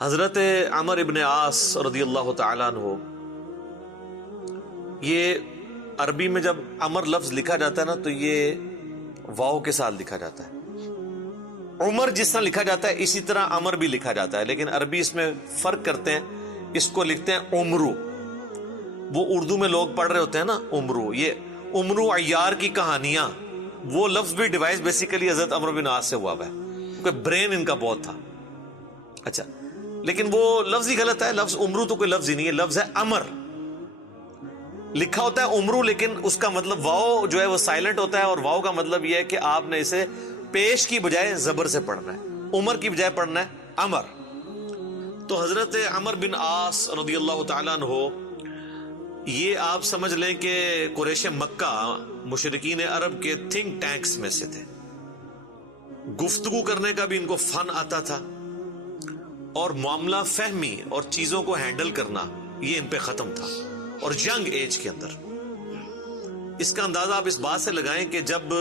حضرت عمر ابن عاص رضی اللہ تعالیٰ عنہ، یہ عربی میں جب عمر لفظ لکھا جاتا ہے نا تو یہ واو کے ساتھ لکھا جاتا ہے۔ عمر جس طرح لکھا جاتا ہے اسی طرح عمر بھی لکھا جاتا ہے، لیکن عربی اس میں فرق کرتے ہیں، اس کو لکھتے ہیں عمرو۔ وہ اردو میں لوگ پڑھ رہے ہوتے ہیں نا عمرو، یہ عمرو عیار کی کہانیاں، وہ لفظ بھی ڈیوائس بیسیکلی حضرت عمر بن عاص سے ہوا ہے، کیونکہ برین ان کا بہت تھا۔ اچھا، لیکن وہ لفظ ہی غلط ہے، لفظ عمرو تو کوئی لفظ ہی نہیں ہے، لفظ ہے امر۔ لکھا ہوتا ہے عمرو، لیکن اس کا مطلب واو جو ہے وہ سائلنٹ ہوتا ہے، اور واو کا مطلب یہ ہے کہ آپ نے اسے پیش کی بجائے زبر سے پڑھنا ہے، عمر کی بجائے پڑھنا ہے امر۔ تو حضرت عمر بن عاص رضی اللہ تعالیٰ عنہ، یہ آپ سمجھ لیں کہ قریش مکہ، مشرکین عرب کے تھنک ٹینکس میں سے تھے۔ گفتگو کرنے کا بھی ان کو فن آتا تھا، اور معاملہ فہمی اور چیزوں کو ہینڈل کرنا یہ ان پہ ختم تھا، اور ینگ ایج کے اندر۔ اس کا اندازہ آپ اس بات سے لگائیں کہ جب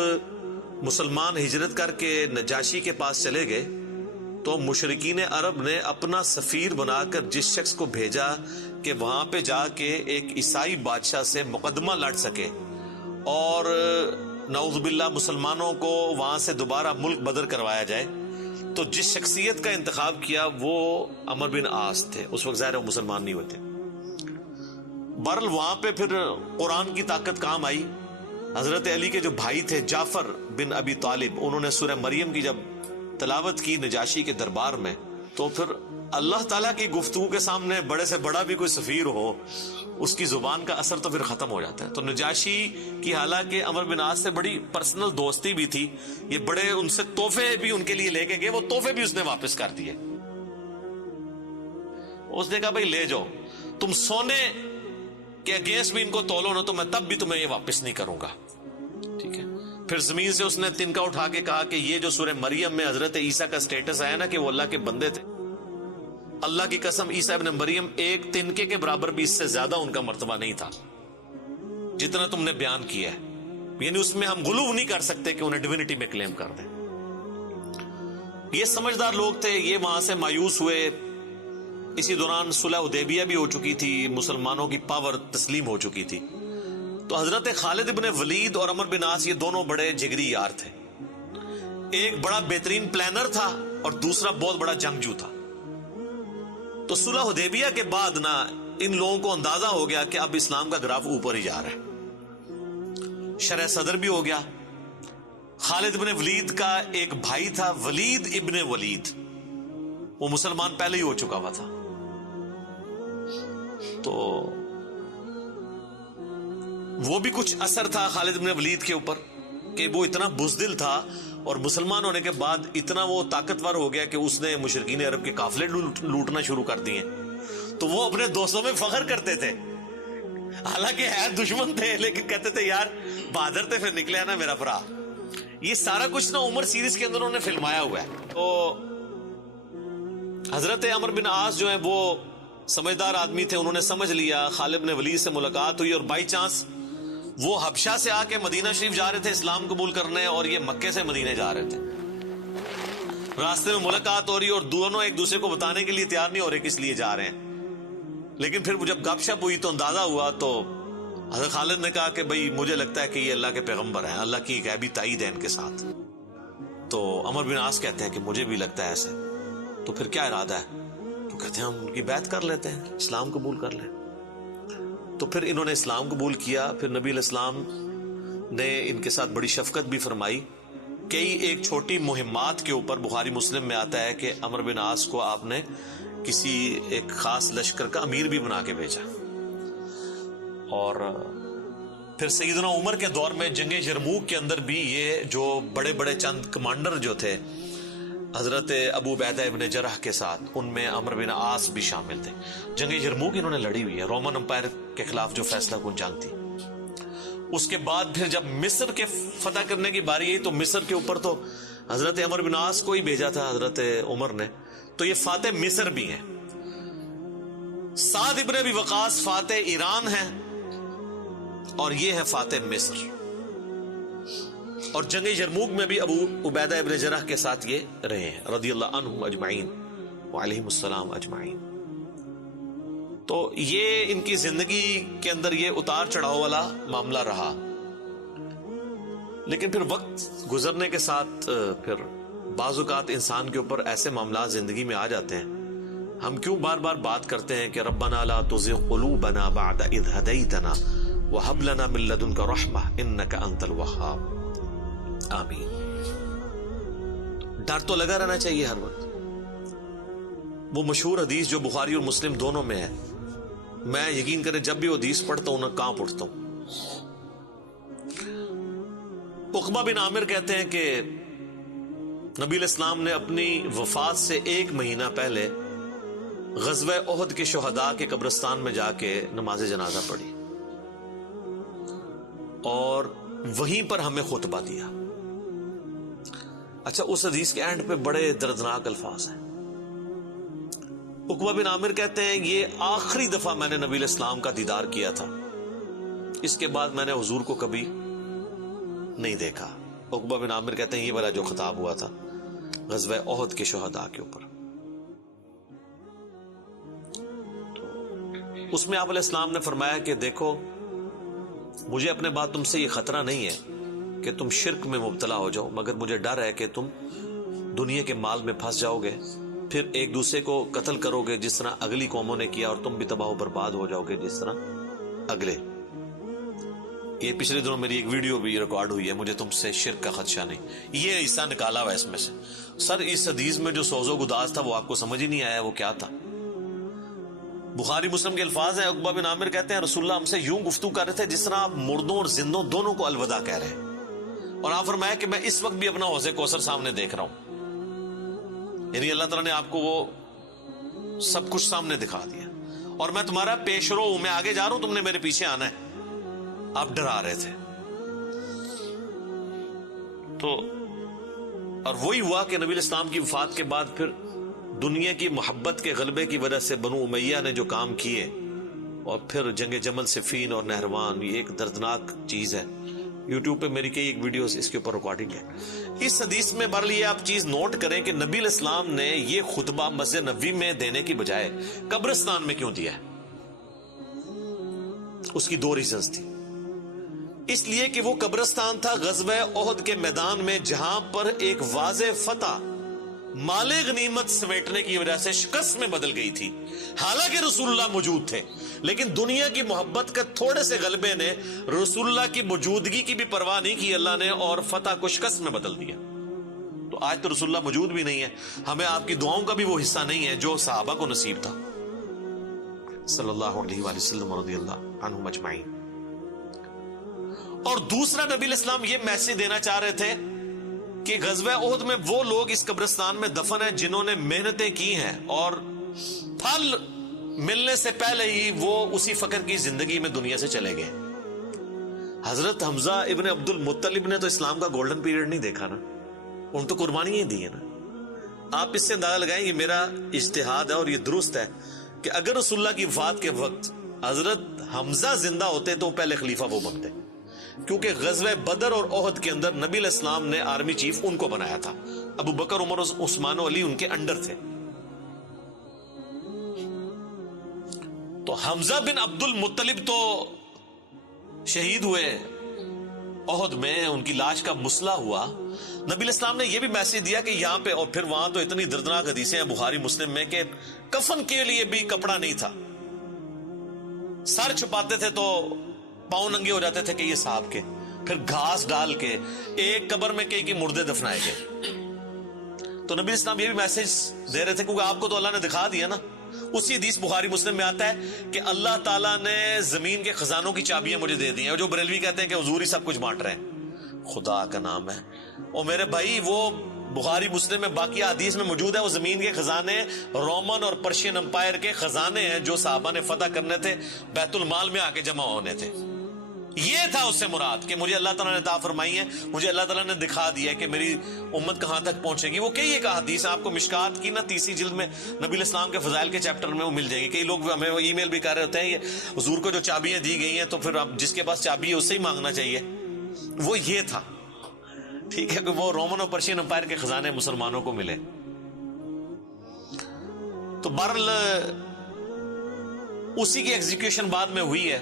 مسلمان ہجرت کر کے نجاشی کے پاس چلے گئے تو مشرکین عرب نے اپنا سفیر بنا کر جس شخص کو بھیجا کہ وہاں پہ جا کے ایک عیسائی بادشاہ سے مقدمہ لڑ سکے اور نعوذ باللہ مسلمانوں کو وہاں سے دوبارہ ملک بدر کروایا جائے، تو جس شخصیت کا انتخاب کیا وہ عمر بن عاص تھے۔ اس وقت ظاہر وہ مسلمان نہیں ہوتے۔ بہرحال وہاں پہ پھر قرآن کی طاقت کام آئی۔ حضرت علی کے جو بھائی تھے جعفر بن ابی طالب، انہوں نے سورہ مریم کی جب تلاوت کی نجاشی کے دربار میں، تو پھر اللہ تعالیٰ کی گفتگو کے سامنے بڑے سے بڑا بھی کوئی سفیر ہو، اس کی زبان کا اثر تو پھر ختم ہو جاتا ہے۔ تو نجاشی کی حالانکہ عمر بن عاص سے بڑی پرسنل دوستی بھی تھی، یہ بڑے ان سے تحفے بھی ان کے لیے لے کے گئے، وہ تحفے بھی اس نے واپس کر دیے۔ اس نے کہا بھائی لے جاؤ، تم سونے کے اگینسٹ بھی ان کو تولو نا تو میں تب بھی تمہیں یہ واپس نہیں کروں گا، ٹھیک ہے۔ پھر زمین سے اس نے تنکا اٹھا کے کہا کہ یہ جو سورہ مریم میں حضرت عیسیٰ کا سٹیٹس آیا نا کہ وہ اللہ کے بندے تھے، اللہ کی قسم عیسیٰ ابن مریم ایک تنکے کے برابر بھی اس سے زیادہ ان کا مرتبہ نہیں تھا جتنا تم نے بیان کیا ہے، یعنی اس میں ہم غلو نہیں کر سکتے کہ انہیں ڈیوینٹی میں کلیم کر دیں۔ یہ سمجھدار لوگ تھے، یہ وہاں سے مایوس ہوئے۔ اسی دوران صلح حدیبیہ بھی ہو چکی تھی، مسلمانوں کی پاور تسلیم ہو چکی تھی۔ تو حضرت خالد ابن ولید اور عمر بن عاص یہ دونوں بڑے جگری یار تھے۔ ایک بڑا بہترین پلانر تھا اور دوسرا بہت بڑا جنگجو تھا۔ تو صلح حدیبیہ کے بعد نا ان لوگوں کو اندازہ ہو گیا کہ اب اسلام کا گراف اوپر ہی جا رہا ہے، شرح صدر بھی ہو گیا۔ خالد ابن ولید کا ایک بھائی تھا ولید ابن ولید، وہ مسلمان پہلے ہی ہو چکا ہوا تھا۔ تو وہ بھی کچھ اثر تھا خالد بن ولید کے اوپر کہ وہ اتنا بزدل تھا، اور مسلمان ہونے کے بعد اتنا وہ طاقتور ہو گیا کہ اس نے مشرکین عرب کے قافلے لوٹنا شروع کر دیے۔ تو وہ اپنے دوستوں میں فخر کرتے تھے، حالانکہ ہے دشمن تھے، لیکن کہتے تھے یار بہادر تھے، پھر نکلے نا میرا بھرا۔ یہ سارا کچھ نا عمر سیریز کے اندر انہوں نے فلمایا ہوا ہے۔ تو حضرت عمر بن عاص جو ہیں وہ سمجھدار آدمی تھے، انہوں نے سمجھ لیا خالد بن ولید سے ملاقات ہوئی، اور بائی چانس وہ حبشہ سے آ کے مدینہ شریف جا رہے تھے اسلام قبول کرنے، اور یہ مکے سے مدینہ جا رہے تھے۔ راستے میں ملاقات ہو رہی اور دونوں ایک دوسرے کو بتانے کے لیے تیار نہیں ہو رہے کس لیے جا رہے ہیں، لیکن پھر جب گپ شپ ہوئی تو اندازہ ہوا۔ تو حضرت خالد نے کہا کہ بھئی مجھے لگتا ہے کہ یہ اللہ کے پیغمبر ہیں، اللہ کی ایک غیبی تائید ہے ان کے ساتھ۔ تو عمر بن عاص کہتے ہیں کہ مجھے بھی لگتا ہے ایسے۔ تو پھر کیا ارادہ ہے؟ تو کہتے ہیں ہم ان کی بیعت کر لیتے ہیں، اسلام قبول کر لیں۔ تو پھر انہوں نے اسلام قبول کیا۔ پھر نبی علیہ السلام نے ان کے ساتھ بڑی شفقت بھی فرمائی۔ کئی ایک چھوٹی مہمات کے اوپر بخاری مسلم میں آتا ہے کہ عمر بن عاص کو آپ نے کسی ایک خاص لشکر کا امیر بھی بنا کے بھیجا۔ اور پھر سیدنا عمر کے دور میں جنگ یرموک کے اندر بھی یہ جو بڑے بڑے چند کمانڈر جو تھے حضرت ابو عبیدہ ابن جرح کے ساتھ، ان میں عمر بن عاص بھی شامل تھے۔ جنگ یرموک انہوں نے لڑی ہوئی ہے، رومن امپائر کے خلاف جو فیصلہ کن جنگ تھی۔ اس کے بعد پھر جب مصر کے فتح کرنے کی باری آئی تو مصر کے اوپر تو حضرت عمر بن عاص کو ہی بھیجا تھا حضرت عمر نے، تو یہ فاتح مصر بھی ہیں۔ سعد ابن ابی وقاص فاتح ایران ہیں، اور یہ ہے فاتح مصر۔ اور جنگ یرموک میں بھی ابو عبیدہ ابن جرح کے ساتھ یہ رہے ہیں رضی اللہ عنہم اجمعین۔ علیہم السلام اجمعین. تو یہ ان کی زندگی کے اندر یہ اتار چڑھاؤ والا معاملہ رہا. لیکن پھر وقت گزرنے کے ساتھ پھر بعض اوقات انسان کے اوپر ایسے معاملات زندگی میں آ جاتے ہیں. ہم کیوں بار بار بات کرتے ہیں کہ ربنا لا تزغ قلوبنا بعد اذ ہدیتنا وہب لنا من لدنک رحمہ انک انت الوہاب. آمین. ڈر تو لگا رہنا چاہیے ہر وقت. وہ مشہور حدیث جو بخاری اور مسلم دونوں میں ہے، میں یقین کریں جب بھی وہ حدیث پڑھتا ہوں نہ کانپ اٹھتا ہوں. عقبہ بن عامر کہتے ہیں کہ نبی علیہ السلام نے اپنی وفات سے 1 مہینہ پہلے غزوہ احد کے شہداء کے قبرستان میں جا کے نماز جنازہ پڑھی اور وہیں پر ہمیں خطبہ دیا. اچھا، اس حدیث کے اینڈ پہ بڑے دردناک الفاظ ہیں. عقبہ بن عامر کہتے ہیں یہ آخری دفعہ میں نے نبی علیہ السلام کا دیدار کیا تھا، اس کے بعد میں نے حضور کو کبھی نہیں دیکھا. عقبہ بن عامر کہتے ہیں یہ والا جو خطاب ہوا تھا غزوہ احد کے شہداء کے اوپر، اس میں آپ علیہ السلام نے فرمایا کہ دیکھو مجھے اپنے بعد تم سے یہ خطرہ نہیں ہے کہ تم شرک میں مبتلا ہو جاؤ، مگر مجھے ڈر ہے کہ تم دنیا کے مال میں پھنس جاؤ گے، پھر ایک دوسرے کو قتل کرو گے جس طرح اگلی قوموں نے کیا، اور تم بھی تباہ و برباد ہو جاؤ گے جس طرح اگلے. یہ پچھلے دنوں میری ایک ویڈیو بھی ریکارڈ ہوئی ہے، مجھے تم سے شرک کا خدشہ نہیں. یہ حصہ نکالا ہوا ہے اس میں سے. سر اس حدیث میں جو سوز و گداز تھا وہ آپ کو سمجھ ہی نہیں آیا وہ کیا تھا. بخاری مسلم کے الفاظ ہیں. عقبہ بن عامر کہتے ہیں رسول اللہ ہم سے یوں گفتگو کر رہے تھے جس طرح آپ مردوں اور زندوں دونوں کو الوداع کہہ رہے ہیں، اور آپ فرمایا کہ میں اس وقت بھی اپنا حوض کوثر سامنے دیکھ رہا ہوں. یعنی اللہ تعالیٰ نے آپ کو وہ سب کچھ سامنے دکھا دیا، اور میں تمہارا پیش رو ہوں، میں آگے جا رہا ہوں، تم نے میرے پیچھے آنا ہے. آپ ڈرا رہے تھے. تو اور وہی ہوا کہ نبی الاسلام کی وفات کے بعد پھر دنیا کی محبت کے غلبے کی وجہ سے بنو امیہ نے جو کام کیے، اور پھر جنگ جمل صفین اور نہروان، یہ ایک دردناک چیز ہے. یوٹیوب پہ میری کئی ایک ویڈیوز اس کے اوپر ریکارڈنگ ہے. اس حدیث میں بہرحال یہ آپ چیز نوٹ کریں کہ نبی علیہ السلام نے یہ خطبہ مسجد نبوی میں دینے کی بجائے قبرستان میں کیوں دیا ہے؟ اس کی 2 ریزنز تھی. اس لیے کہ وہ قبرستان تھا غزوہ احد کے میدان میں، جہاں پر ایک واضح فتح مال غنیمت سمیٹنے کی وجہ سے شکست میں بدل گئی تھی. حالانکہ رسول اللہ موجود تھے، لیکن دنیا کی محبت کا تھوڑے سے غلبے نے رسول اللہ کی موجودگی کی بھی پرواہ نہیں کی اللہ نے، اور فتح کو شکست میں بدل دیا. تو آج تو رسول اللہ موجود بھی نہیں ہے، ہمیں آپ کی دعاؤں کا بھی وہ حصہ نہیں ہے جو صحابہ کو نصیب تھا صلی اللہ علیہ وآلہ وسلم رضی اللہ عنہم اجمعین. اور دوسرا نبی علیہ السلام یہ میسج دینا چاہ رہے تھے کہ غزوہ احد میں وہ لوگ اس قبرستان میں دفن ہیں جنہوں نے محنتیں کی ہیں، اور پھل ملنے سے پہلے ہی وہ اسی فقر کی زندگی میں دنیا سے چلے گئے. حضرت حمزہ ابن عبد المطلب نے تو اسلام کا گولڈن پیریڈ نہیں دیکھا نا، ان تو قربانیاں دی ہیں نا. آپ اس سے اندازہ لگائیں، یہ میرا اجتہاد ہے اور یہ درست ہے کہ اگر رسول اللہ کی وفات کے وقت حضرت حمزہ زندہ ہوتے تو پہلے خلیفہ وہ بنتے، کیونکہ غزوہ بدر اور احد کے اندر نبی علیہ السلام نے آرمی چیف ان کو بنایا تھا. ابو بکر، عمر، عثمان و علی ان کے انڈر تھے. تو حمزہ بن عبد المطلب تو شہید ہوئے احد میں، ان کی لاش کا مسئلہ ہوا. نبی علیہ السلام نے یہ بھی میسج دیا کہ یہاں پہ، اور پھر وہاں تو اتنی دردناک حدیثیں ہیں بخاری مسلم میں کہ کفن کے لیے بھی کپڑا نہیں تھا، سر چھپاتے تھے تو پاؤں ننگے ہو جاتے تھے کہ یہ صاحب کے. پھر گھاس ڈال کے ایک قبر میں کئی مردے دفنائے گئے. تو نبی اسلام یہ بھی میسج دے رہے تھے کیونکہ آپ کو تو اللہ نے دکھا دیا نا. اسی حدیث بخاری مسلم میں آتا ہے کہ اللہ تعالیٰ نے زمین کے خزانوں کی چابیاں مجھے دے دی ہیں، اور جو بریلوی کہتے ہیں کہ حضور ہی سب کچھ بانٹ رہے ہیں. خدا کا نام ہے. اور میرے بھائی وہ بخاری مسلم میں باقی حدیث میں موجود ہے، وہ زمین کے خزانے رومن اور پرشین امپائر کے خزانے ہیں جو صحابہ نے فتح کرنے تھے، بیت المال میں آ کے جمع ہونے تھے. یہ تھا اس سے مراد کہ مجھے اللہ تعالیٰ نے عطا فرمائی ہے، مجھے اللہ تعالیٰ نے دکھا دیا ہے کہ میری امت کہاں تک پہنچے گی. وہ کئی ایک حدیث آپ کو مشکات کی نا 30 جلد میں نبی علیہ السلام کے فضائل کے چیپٹر میں وہ مل جائے گی. کئی لوگ ہمیں ای میل بھی کر رہے ہوتے ہیں یہ حضور کو جو چابیاں دی گئی ہیں تو پھر آپ جس کے پاس چابی ہے اس سے ہی مانگنا چاہیے. وہ یہ تھا، ٹھیک ہے، کہ وہ رومن اور پرشین امپائر کے خزانے مسلمانوں کو ملے. تو بہرحال اسی کی ایگزیکیوشن بعد میں ہوئی ہے،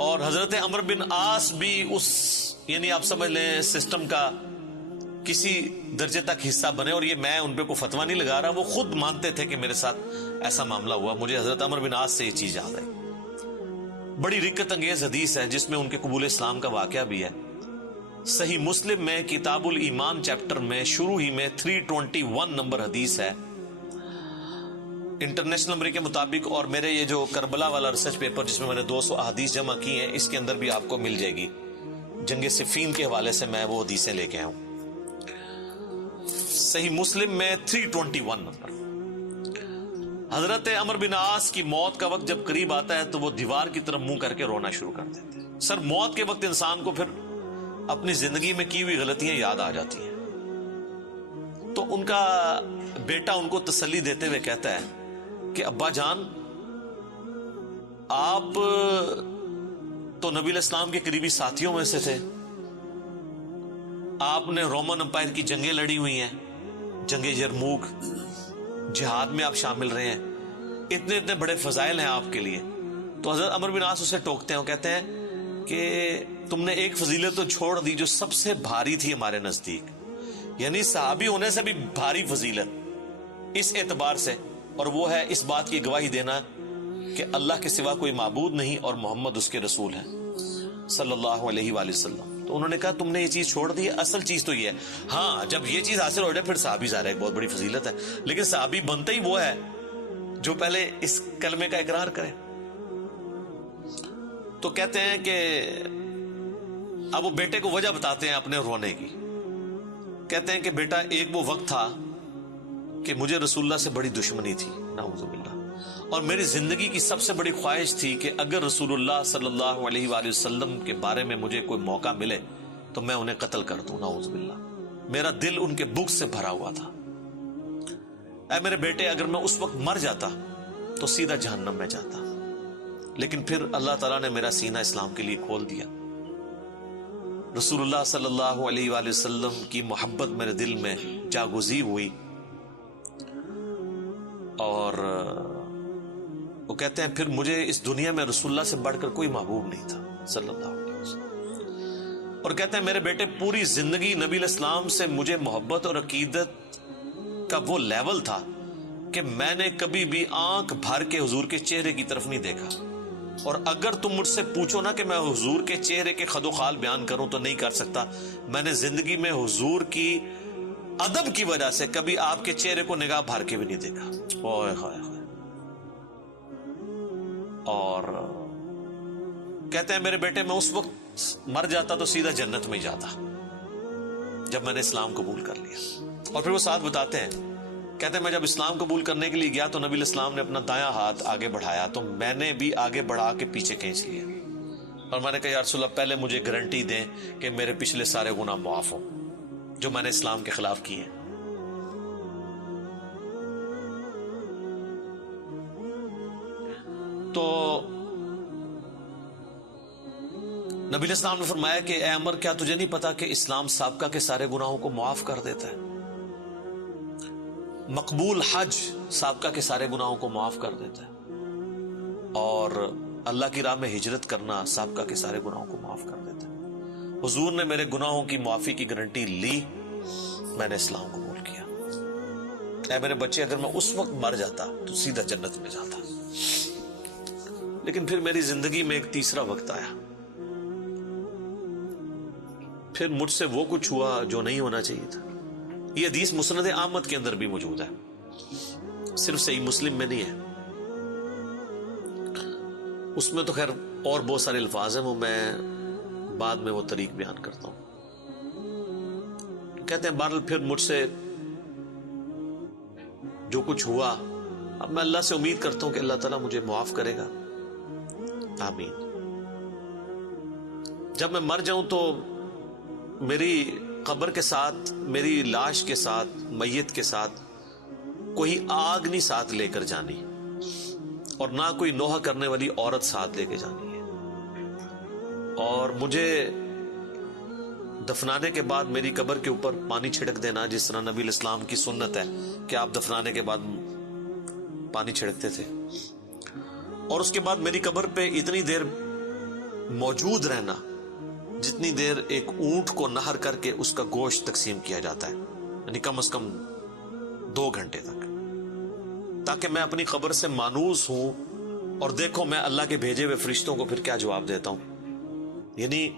اور حضرت عمر بن عاص بھی اس، یعنی آپ سمجھ لیں سسٹم کا کسی درجے تک حصہ بنے، اور یہ میں ان پہ کوئی فتویٰ نہیں لگا رہا، وہ خود مانتے تھے کہ میرے ساتھ ایسا معاملہ ہوا۔ مجھے حضرت عمر بن عاص سے یہ چیز یاد آئی، بڑی رکت انگیز حدیث ہے جس میں ان کے قبول اسلام کا واقعہ بھی ہے۔ صحیح مسلم میں کتاب الایمان چیپٹر میں شروع ہی میں 321 نمبر حدیث ہے، انٹرنیشنل نمبر کے مطابق، اور میرے یہ جو کربلا والا ریسرچ پیپر جس میں میں نے 200 احادیث جمع کی ہیں، اس کے اندر بھی آپ کو مل جائے گی، جنگ صفین کے حوالے سے میں وہ حدیثیں لے کے آیا ہوں۔ صحیح مسلم میں 321 نمبر۔ حضرت عمر بن عاص کی موت کا وقت جب قریب آتا ہے تو وہ دیوار کی طرف منہ کر کے رونا شروع کر دیتے ہیں۔ سر موت کے وقت انسان کو پھر اپنی زندگی میں کی ہوئی غلطیاں یاد آ جاتی ہیں، تو ان کا بیٹا ان کو تسلی دیتے ہوئے کہتا ہے کہ ابا جان، آپ تو نبی علیہ السلام کے قریبی ساتھیوں میں سے تھے، آپ نے رومن امپائر کی جنگیں لڑی ہوئی ہیں، جنگ یرموک، جہاد میں آپ شامل رہے ہیں، اتنے اتنے بڑے فضائل ہیں آپ کے لیے۔ تو حضرت عمر بن عاص اسے ٹوکتے ہیں، وہ کہتے ہیں کہ تم نے ایک فضیلت تو چھوڑ دی جو سب سے بھاری تھی ہمارے نزدیک، یعنی صحابی ہونے سے بھی بھاری فضیلت اس اعتبار سے، اور وہ ہے اس بات کی گواہی دینا کہ اللہ کے سوا کوئی معبود نہیں اور محمد اس کے رسول ہیں صلی اللہ علیہ وآلہ وسلم۔ تو انہوں نے کہا تم نے یہ چیز چھوڑ دی ہے، اصل چیز تو یہ ہے، ہاں جب یہ چیز حاصل ہو جائے پھر صحابی ظاہر ہے ایک بہت بڑی فضیلت ہے، لیکن صحابی بنتا ہی وہ ہے جو پہلے اس کلمے کا اقرار کرے۔ تو کہتے ہیں کہ اب وہ بیٹے کو وجہ بتاتے ہیں اپنے رونے کی، کہتے ہیں کہ بیٹا ایک وہ وقت تھا کہ مجھے رسول اللہ سے بڑی دشمنی تھی، نعوذ باللہ، اور میری زندگی کی سب سے بڑی خواہش تھی کہ اگر رسول اللہ صلی اللہ علیہ وآلہ وسلم کے بارے میں مجھے کوئی موقع ملے تو میں انہیں قتل کر دوں، نعوذ باللہ۔ میرا دل ان کے بغض سے بھرا ہوا تھا۔ اے میرے بیٹے، اگر میں اس وقت مر جاتا تو سیدھا جہنم میں جاتا، لیکن پھر اللہ تعالیٰ نے میرا سینہ اسلام کے لیے کھول دیا، رسول اللہ صلی اللہ علیہ وآلہ وسلم کی محبت میرے دل میں جاگزی ہوئی، اور وہ کہتے ہیں پھر مجھے اس دنیا میں رسول اللہ سے بڑھ کر کوئی محبوب نہیں تھا صلی اللہ علیہ وسلم۔ اور کہتے ہیں میرے بیٹے، پوری زندگی نبی علیہ السلام سے مجھے محبت اور عقیدت کا وہ لیول تھا کہ میں نے کبھی بھی آنکھ بھر کے حضور کے چہرے کی طرف نہیں دیکھا، اور اگر تم مجھ سے پوچھو نا کہ میں حضور کے چہرے کے خد و خال بیان کروں تو نہیں کر سکتا۔ میں نے زندگی میں حضور کی ادب کی وجہ سے کبھی آپ کے چہرے کو نگاہ بھر کے بھی نہیں دیکھا۔ اوئے ہوئے ہوئے۔ اور کہتے ہیں میرے بیٹے، میں اس وقت مر جاتا تو سیدھا جنت میں ہی جاتا جب میں نے اسلام قبول کر لیا۔ اور پھر وہ ساتھ بتاتے ہیں، کہتے ہیں میں جب اسلام قبول کرنے کے لیے گیا تو نبی علیہ السلام نے اپنا دایاں ہاتھ آگے بڑھایا تو میں نے بھی آگے بڑھا کے پیچھے کھینچ لیا، اور میں نے کہا یا رسول اللہ، پہلے مجھے گارنٹی دیں کہ میرے پچھلے سارے گناہ معاف ہوں جو میں نے اسلام کے خلاف کیے ہیں۔ تو نبی علیہ السلام نے فرمایا کہ اے عمر، کیا تجھے نہیں پتا کہ اسلام سابقہ کے سارے گناہوں کو معاف کر دیتا ہے؟ مقبول حج سابقہ کے سارے گناہوں کو معاف کر دیتا ہے، اور اللہ کی راہ میں ہجرت کرنا سابقہ کے سارے گناہوں کو معاف کر دیتا ہے۔ حضور نے میرے گناہوں کی معافی کی گارنٹی لی، میں نے اسلام قبول کیا۔ اے میرے بچے، اگر میں اس وقت مر جاتا تو سیدھا جنت میں جاتا، لیکن پھر میری زندگی میں ایک تیسرا وقت آیا، پھر مجھ سے وہ کچھ ہوا جو نہیں ہونا چاہیے تھا۔ یہ حدیث مسند احمد کے اندر بھی موجود ہے، صرف صحیح مسلم میں نہیں ہے، اس میں تو خیر اور بہت سارے الفاظ ہیں، وہ میں بعد میں وہ طریق بیان کرتا ہوں۔ کہتے ہیں بہرحال پھر مجھ سے جو کچھ ہوا، اب میں اللہ سے امید کرتا ہوں کہ اللہ تعالیٰ مجھے معاف کرے گا، آمین۔ جب میں مر جاؤں تو میری قبر کے ساتھ، میری لاش کے ساتھ، میت کے ساتھ کوئی آگ نہیں ساتھ لے کر جانی، اور نہ کوئی نوحہ کرنے والی عورت ساتھ لے کے جانی ہے، اور مجھے دفنانے کے بعد میری قبر کے اوپر پانی چھڑک دینا، جس طرح نبی علیہ السلام کی سنت ہے کہ آپ دفنانے کے بعد پانی چھڑکتے تھے، اور اس کے بعد میری قبر پہ اتنی دیر موجود رہنا جتنی دیر ایک اونٹ کو نہر کر کے اس کا گوشت تقسیم کیا جاتا ہے، یعنی کم از کم 2 گھنٹے تک، تاکہ میں اپنی قبر سے مانوس ہوں اور دیکھو میں اللہ کے بھیجے ہوئے فرشتوں کو پھر کیا جواب دیتا ہوں۔ یعنی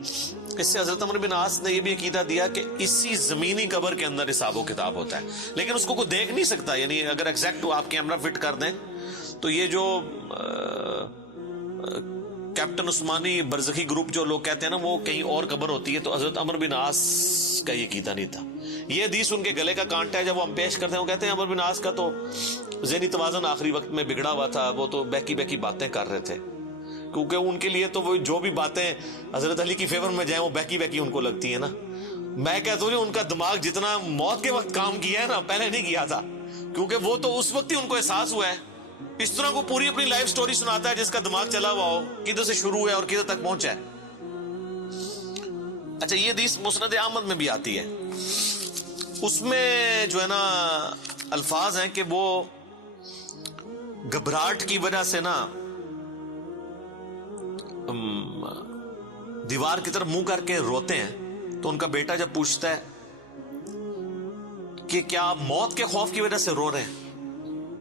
اس سے حضرت عمرو بن عاص نے یہ بھی عقیدہ دیا کہ اسی زمینی قبر کے اندر حساب و کتاب ہوتا ہے، لیکن اس کو کوئی دیکھ نہیں سکتا۔ یعنی اگر ایگزیکٹ آپ کیمرہ فٹ کر دیں تو یہ جو کیپٹن عثمانی برزخی گروپ جو لوگ کہتے ہیں نا وہ کہیں اور قبر ہوتی ہے، تو حضرت عمرو بن عاص کا یہ عقیدہ نہیں تھا۔ یہ حدیث ان کے گلے کا کانٹا ہے، جب وہ ہم پیش کرتے ہیں وہ کہتے ہیں عمرو بن عاص کا تو ذہنی توازن آخری وقت میں بگڑا ہوا تھا، وہ تو بہکی باتیں کر رہے تھے، کیونکہ ان کے لیے تو وہ جو بھی باتیں حضرت علی کی فیور میں جائیں وہ بہکی ان کو لگتی ہیں نا۔ میں کہتا ہوں ان کا دماغ جتنا موت کے وقت کام کیا ہے نا پہلے نہیں کیا تھا، کیونکہ وہ تو اس وقت ہی ان کو احساس ہوا ہے۔ اس طرح کو پوری اپنی لائف سٹوری سناتا ہے جس کا دماغ چلا ہوا ہو، کدھر سے شروع ہے اور کدھر تک پہنچا ہے۔ اچھا، یہ حدیث مسند احمد میں بھی آتی ہے، اس میں جو ہے نا الفاظ ہیں کہ وہ گھبراہٹ کی وجہ سے نا دیوار کی طرف منہ کر کے روتے ہیں، تو ان کا بیٹا جب پوچھتا ہے کہ کیا آپ موت کے خوف کی وجہ سے رو رہے ہیں،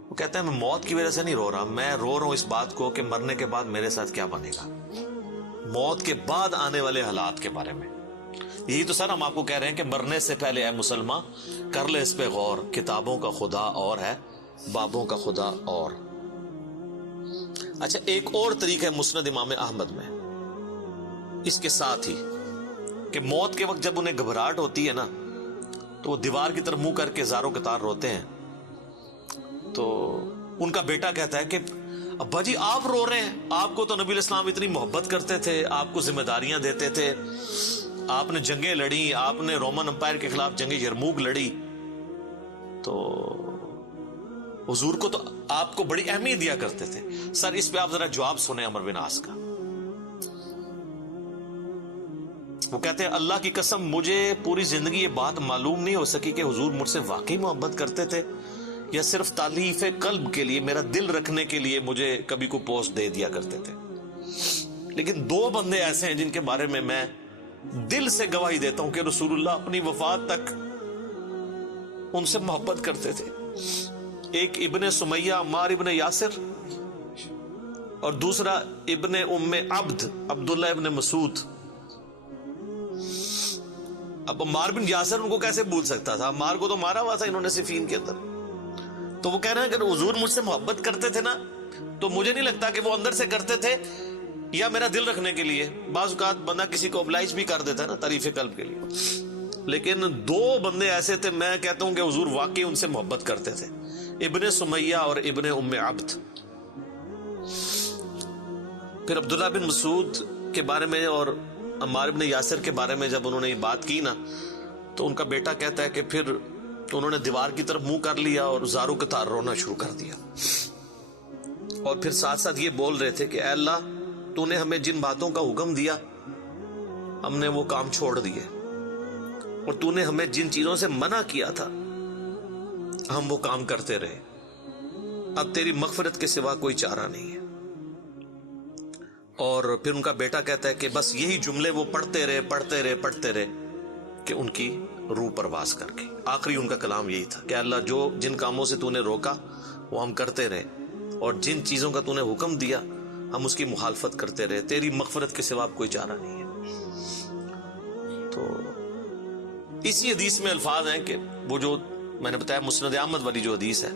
وہ کہتے ہیں میں موت کی وجہ سے نہیں رو رہا، میں رو رہا ہوں اس بات کو کہ مرنے کے بعد میرے ساتھ کیا بنے گا، موت کے بعد آنے والے حالات کے بارے میں۔ یہی تو سر ہم آپ کو کہہ رہے ہیں کہ مرنے سے پہلے اے مسلمان کر لے اس پہ غور، کتابوں کا خدا اور ہے، بابوں کا خدا اور۔ اچھا، ایک اور طریقہ ہے مسند امام احمد میں اس کے ساتھ ہی کہ موت کے وقت جب انہیں گھبراہٹ ہوتی ہے نا تو وہ دیوار کی طرف منہ کر کے زاروں قطار روتے ہیں، تو ان کا بیٹا کہتا ہے کہ ابا جی آپ رو رہے ہیں، آپ کو تو نبی علیہ السلام اتنی محبت کرتے تھے، آپ کو ذمہ داریاں دیتے تھے، آپ نے جنگیں لڑی، آپ نے رومن امپائر کے خلاف جنگ یرموک لڑی، تو حضور کو تو آپ کو بڑی اہمیت دیا کرتے تھے۔ سر اس پہ آپ ذرا جواب سنیں عمرو بن عاص کا۔ وہ کہتے ہیں اللہ کی قسم مجھے پوری زندگی یہ بات معلوم نہیں ہو سکی کہ حضور مجھ سے واقعی محبت کرتے تھے یا صرف تالیف قلب کے لیے، میرا دل رکھنے کے لیے مجھے کبھی کو پوسٹ دے دیا کرتے تھے۔ لیکن 2 بندے ایسے ہیں جن کے بارے میں میں دل سے گواہی دیتا ہوں کہ رسول اللہ اپنی وفات تک ان سے محبت کرتے تھے، ایک ابن سمیہ عمار ابن یاسر اور دوسرا ابن ام عبد عبداللہ ابن مسعود۔ اب عمار بن یاسر ان کو کیسے بھول سکتا تھا، عمار کو تو مارا ہوا تھا انہوں نے صفین کے اندر۔ تو وہ کہہ رہے ہیں کہ حضور مجھ سے محبت کرتے تھے نا، تو مجھے نہیں لگتا کہ وہ اندر سے کرتے تھے یا میرا دل رکھنے کے لیے۔ بعض اوقات بندہ کسی کو oblige بھی کر دیتا ہے نا تعریف قلب کے لیے، لیکن 2 بندے ایسے تھے میں کہتا ہوں کہ حضور واقعی ان سے محبت کرتے تھے، ابن سمیہ اور ابن ام عبد۔ پھر عبداللہ بن مسعود کے بارے میں اور عمار بن یاسر کے بارے میں جب انہوں نے یہ بات کی نا تو ان کا بیٹا کہتا ہے کہ پھر انہوں نے دیوار کی طرف منہ کر لیا اور زاروں کے تار رونا شروع کر دیا، اور پھر ساتھ ساتھ یہ بول رہے تھے کہ اے اللہ تو نے ہمیں جن باتوں کا حکم دیا ہم نے وہ کام چھوڑ دیے، اور تو نے ہمیں جن چیزوں سے منع کیا تھا ہم وہ کام کرتے رہے، اب تیری مغفرت کے سوا کوئی چارہ نہیں ہے۔ اور پھر ان کا بیٹا کہتا ہے کہ بس یہی جملے وہ پڑھتے رہے کہ ان کی روح پرواز کر گئی۔ آخری ان کا کلام یہی تھا کہ اللہ جو جن کاموں سے تو نے روکا وہ ہم کرتے رہے، اور جن چیزوں کا تو نے حکم دیا ہم اس کی مخالفت کرتے رہے، تیری مغفرت کے سوا کوئی چارہ نہیں ہے۔ تو اسی حدیث میں الفاظ ہیں کہ وہ جو میں نے بتایا مسند احمد والی جو حدیث ہے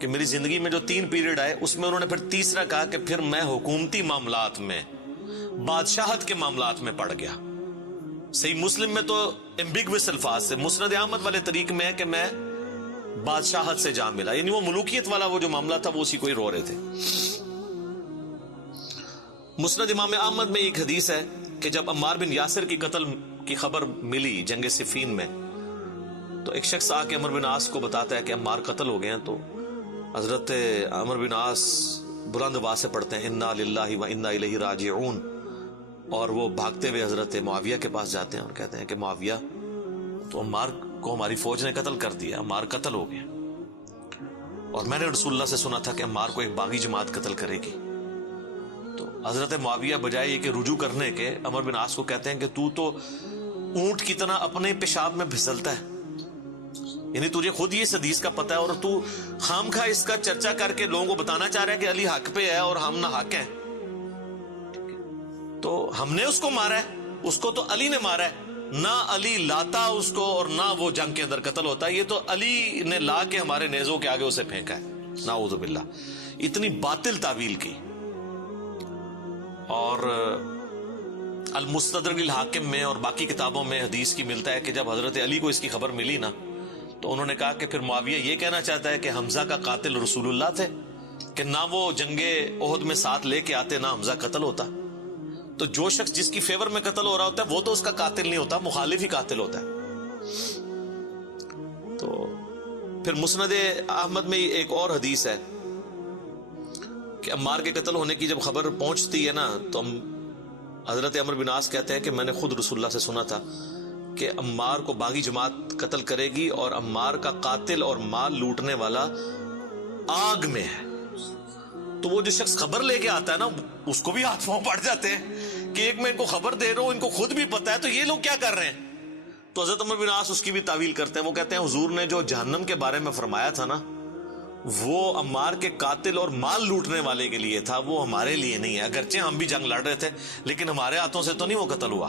کہ میری زندگی میں جو 3 پیریڈ آئے اس میں انہوں نے پھر تیسرا کہا کہ پھر میں حکومتی معاملات میں، بادشاہت کے معاملات میں پڑ گیا۔ صحیح مسلم میں تو ایمبیگوس الفاظ سے، مسند احمد والے طریق میں ہے کہ میں بادشاہت سے جا ملا، یعنی وہ ملوکیت والا وہ جو معاملہ تھا وہ اسی کو ہی رو رہے تھے۔ مسند امام احمد میں ایک حدیث ہے کہ جب عمار بن یاسر کی قتل کی خبر ملی جنگ صفین میں تو ایک شخص آ کے عمر بن عاص کو بتاتا ہے کہ عمار قتل ہو گئے ہیں، تو حضرت عمر بن عاص بلند آواز سے پڑھتے ہیں انا للہ و انا الیہ راجعون، اور وہ بھاگتے ہوئے حضرت معاویہ کے پاس جاتے ہیں اور کہتے ہیں کہ معاویہ تو عمار کو ہماری فوج نے قتل کر دیا، عمار قتل ہو گئے۔ اور میں نے رسول اللہ سے سنا تھا کہ عمار کو ایک باغی جماعت قتل کرے گی. تو حضرت معاویہ بجائے یہ کہ رجوع کرنے کے عمر بن عاص کو کہتے ہیں کہ تو اونٹ کی طرح اپنے پیشاب میں پھسلتا ہے، یعنی تجھے خود یہ اس حدیث کا پتہ ہے اور تو خام خواہ اس کا چرچا کر کے لوگوں کو بتانا چاہ رہا ہے کہ علی حق پہ ہے اور ہم نہ حق ہیں. تو ہم نے اس کو مارا ہے، اس کو تو علی نے مارا ہے، نہ علی لاتا اس کو اور نہ وہ جنگ کے اندر قتل ہوتا. یہ تو علی نے لا کے ہمارے نیزوں کے آگے اسے پھینکا ہے، نعوذ باللہ. اتنی باطل تعویل کی. اور المستدرک الحاکم میں اور باقی کتابوں میں حدیث کی ملتا ہے کہ جب حضرت علی کو اس کی خبر ملی نا تو انہوں نے کہا کہ پھر معاویہ یہ کہنا چاہتا ہے کہ حمزہ کا قاتل رسول اللہ تھے، کہ نہ وہ جنگ احد میں ساتھ لے کے آتے نہ حمزہ قتل ہوتا. تو جو شخص جس کی فیور میں قتل ہو رہا ہوتا ہے وہ تو اس کا قاتل نہیں ہوتا، مخالف ہی قاتل ہوتا ہے. تو پھر مسند احمد میں ایک اور حدیث ہے کہ عمار کے قتل ہونے کی جب خبر پہنچتی ہے نا تو حضرت عمر بن عاص کہتے ہیں کہ میں نے خود رسول اللہ سے سنا تھا کہ عمار کو باغی جماعت قتل کرے گی اور عمار کا قاتل اور مال لوٹنے والا آگ میں ہے. تو وہ جو شخص خبر لے کے آتا ہے نا اس کو بھی ہاتھ پاؤں پڑ جاتے ہیں کہ ایک میں ان کو خبر دے رہا ہوں، ان کو خود بھی پتا ہے، تو یہ لوگ کیا کر رہے ہیں. تو حضرت عمر بن عاص اس کی بھی تعویل کرتے ہیں. وہ کہتے ہیں حضور نے جو جہنم کے بارے میں فرمایا تھا نا وہ عمار کے قاتل اور مال لوٹنے والے کے لیے تھا، وہ ہمارے لیے نہیں ہے. اگرچہ ہم بھی جنگ لڑ رہے تھے لیکن ہمارے ہاتھوں سے تو نہیں وہ قتل ہوا.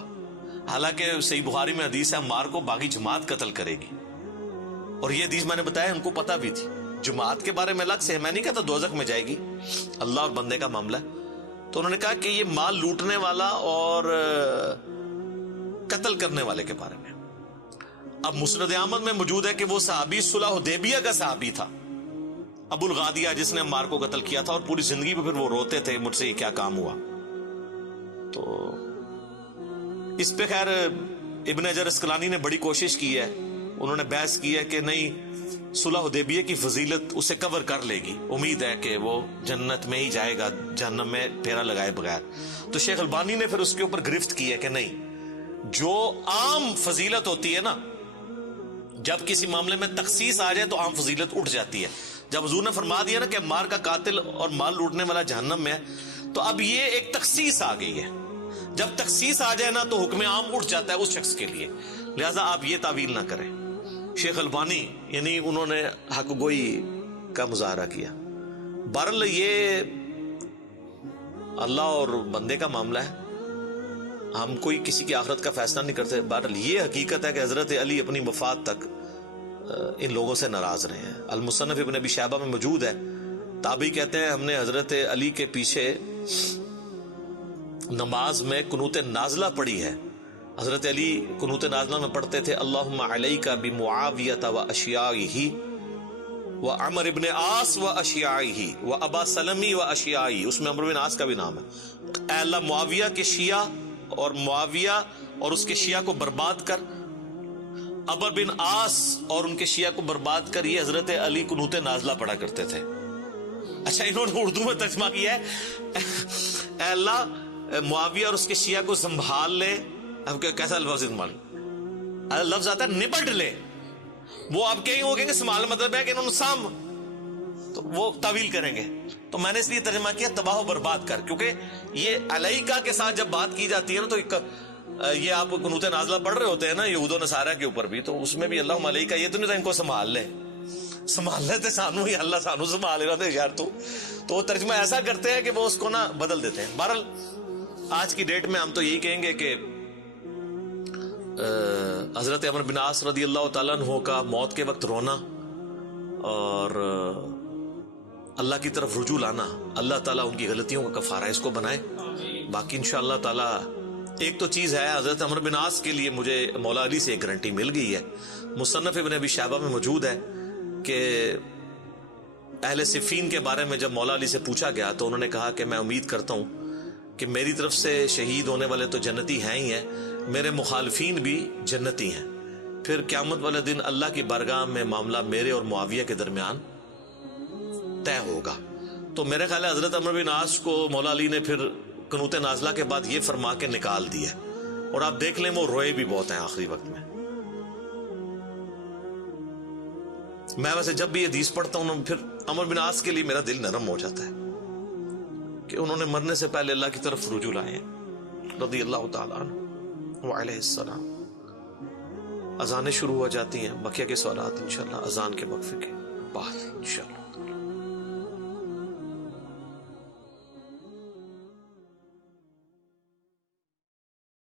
حالانکہ صحیح بخاری میں حدیث ہے عمار کو باغی جماعت قتل کرے گی. اور یہ حدیث میں نے بتایا ان کو پتہ بھی تھی. جماعت کے بارے میں الگ سے میں نہیں کہتا دوزخ میں جائے گی، اللہ اور بندے کا معاملہ ہے. تو انہوں نے کہا کہ یہ مال لوٹنے والا اور قتل کرنے والے کے بارے میں. اب مسند احمد میں موجود ہے کہ وہ صحابی صلح حدیبیہ کا صحابی تھا، ابو الغادیہ، جس نے عمار کو قتل کیا تھا، اور پوری زندگی پہ پھر وہ روتے تھے مجھ سے یہ کیا کام ہوا. تو اس پہ خیر ابن حجر اسقلانی نے بڑی کوشش کی ہے، انہوں نے بحث کی ہے کہ نہیں صلح حدیبیہ کی فضیلت اسے کور کر لے گی، امید ہے کہ وہ جنت میں ہی جائے گا جہنم میں پھیرا لگائے بغیر. تو شیخ البانی نے پھر اس کے اوپر گرفت کی ہے کہ نہیں، جو عام فضیلت ہوتی ہے نا جب کسی معاملے میں تخصیص آ جائے تو عام فضیلت اٹھ جاتی ہے. جب حضور نے فرما دیا نا کہ عمار کا قاتل اور مال لوٹنے والا جہنم میں ہے تو اب یہ ایک تخصیص آ گئی ہے. جب تخصیص آ جائے نا تو حکم عام اٹھ جاتا ہے اس شخص کے لیے، لہذا آپ یہ تعویل نہ کریں. شیخ البانی یعنی انہوں نے حق گوئی کا مظاہرہ کیا. بہرحال یہ اللہ اور بندے کا معاملہ ہے، ہم کوئی کسی کی آخرت کا فیصلہ نہیں کرتے. بہرحال یہ حقیقت ہے کہ حضرت علی اپنی وفات تک ان لوگوں سے ناراض رہے ہیں. المصنف ابن ابی شیبہ میں موجود ہے، تابعی کہتے ہیں ہم نے حضرت علی کے پیچھے نماز میں قنوت نازلہ پڑھی ہے. حضرت علی قنوت نازلہ میں پڑھتے تھے اللہم علیک بمعاویہ و اشیائہ و عمر ابن عاص و اشیائہ و ابا سلمی و اشیائہ. اس میں عمر بن عاص کا بھی نام ہے. اے اللہ معاویہ کے شیعہ اور معاویہ اور اس کے شیعہ کو برباد کر، عمر بن عاص اور ان کے شیعہ کو برباد کر. یہ حضرت علی قنوت نازلہ پڑھا کرتے تھے. اچھا انہوں نے اردو میں ترجمہ کیا ہے اے اللہ معاویہ اور اس کے شیعہ کو سنبھال لے. اب کیسا لفظ استعمال، لفظ آتا ہے نپٹ لے. وہ آپ کہیں گے سنبھال مطلب ہے کہ انہوں نے سام، تو وہ تعویل کریں گے. تو میں نے اس لیے ترجمہ کیا تباہ و برباد کر، کیونکہ یہ علیکہ کے ساتھ جب بات کی جاتی ہے نا تو یہ آپ قنوت نازلہ پڑھ رہے ہوتے ہیں نا یہود و نصارہ کے اوپر بھی، تو اس میں بھی اللہم علیکہ یہ تو نہیں تھا ان کو سنبھال لے، سنبھال لیتے سانو ہی اللہ سانو سنبھال رہا تھا یار. تو وہ ترجمہ ایسا کرتے ہیں کہ وہ اس کو نا بدل دیتے ہیں. بہرحال آج کی ڈیٹ میں ہم تو یہی کہیں گے کہ حضرت عمر بن عاص رضی اللہ تعالیٰ عنہ کا موت کے وقت رونا اور اللہ کی طرف رجوع لانا، اللہ تعالیٰ ان کی غلطیوں کا کفارہ اس کو بنائے. باقی انشاءاللہ تعالیٰ ایک تو چیز ہے حضرت عمر بن عاص کے لیے مجھے مولا علی سے ایک گارنٹی مل گئی ہے. مصنف ابن ابی شیبہ میں موجود ہے کہ اہل صفین کے بارے میں جب مولا علی سے پوچھا گیا تو انہوں نے کہا کہ میں امید کرتا ہوں کہ میری طرف سے شہید ہونے والے تو جنتی ہیں ہی ہیں، میرے مخالفین بھی جنتی ہیں. پھر قیامت والے دن اللہ کی بارگاہ میں معاملہ میرے اور معاویہ کے درمیان طے ہوگا. تو میرے خیال ہے حضرت عمر بن عاص کو مولا علی نے پھر قنوت نازلہ کے بعد یہ فرما کے نکال دیا، اور آپ دیکھ لیں وہ روئے بھی بہت ہیں آخری وقت میں. میں ویسے جب بھی حدیث پڑھتا ہوں پھر عمر بن عاص کے لیے میرا دل نرم ہو جاتا ہے کہ انہوں نے مرنے سے پہلے اللہ کی طرف رجوع لائے ہیں رضی اللہ تعالیٰ عنہ وعلیہ السلام. اذانیں شروع ہو جاتی ہیں. بقیہ کے سوالات انشاءاللہ اذان کے وقفے کے بعد انشاءاللہ.